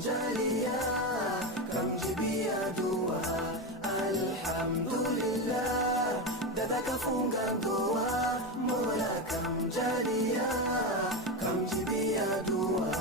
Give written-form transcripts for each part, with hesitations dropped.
kamjalia, kamjibia dua. Alhamdulillah, dada kafunga ndoa, Mola kamjalia, kamjibia dua.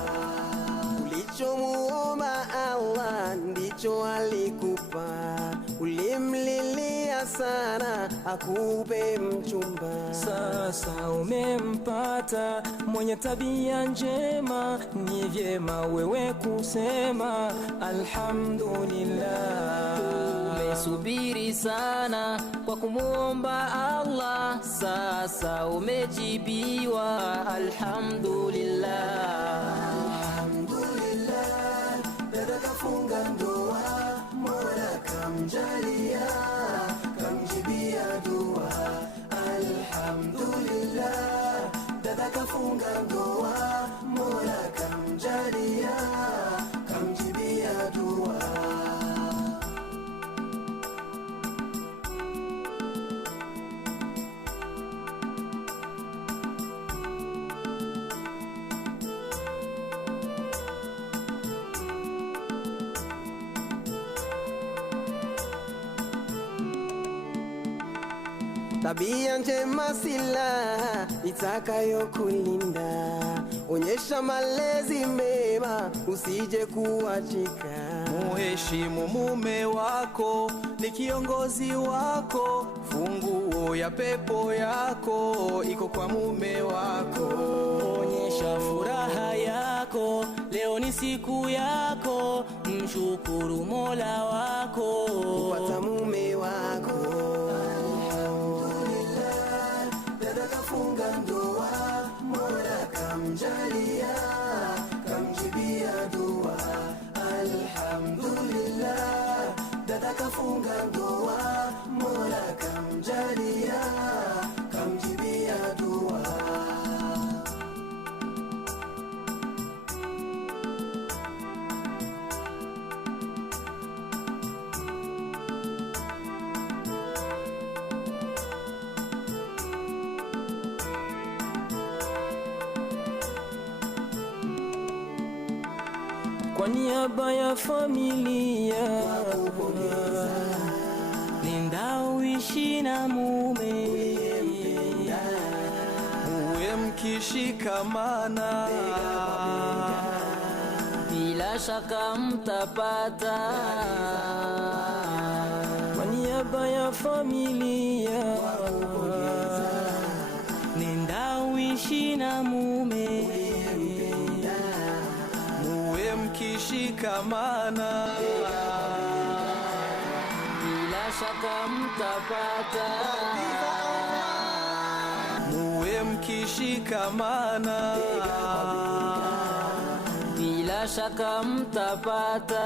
Ulichomuomba Allah ndicho alikupa, ulimlilia sana akupe mchumba. Sasa umempata mwenye tabia njema, ni vyema wewe kusema alhamdulillah. Umesubiri sana kwa kumuomba Allah, sasa umejibiwa alhamdulillah. Alhamdulillah, dada kafunga ndoa, Mola kamjalia, kamjibia dua. Alhamdulillah, dada kafunga ndoa, Mola kamjalia, kamjibia dua. Tabia njema silaha itakayokulinda, onyesha malezi mema usije kuachika. Muheshimu mume wako, ni kiongozi wako, funguo ya pepo yako iko kwa mume wako. Onyesha furaha yako, leo ni siku yako, mshukuru Mola wako kupata mume wako. Alhamdulillah, dada kafunga ndoa, Mola kamjalia, kamjibia dua. Alhamdulillah, dada kafunga ndoa, Mola kamjalia, kamjibia dua. Kwa niaba ya familia, nenda uishi na mume, Uwe mkishikamana, bila shaka mtapata. kwa niaba ya familia, nenda uishi na mume, uwe mkishikamana, Bila shaka mtapata. uwe mkishikamana, Bila shaka mtapata.